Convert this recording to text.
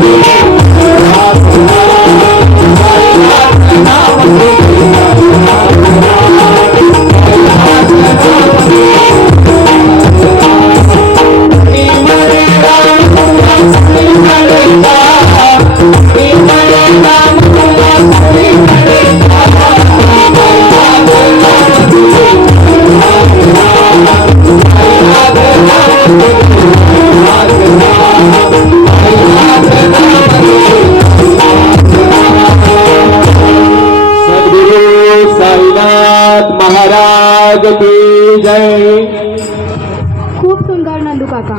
Thank you. महाराज की जय। खूब सुंदर नंदू काका।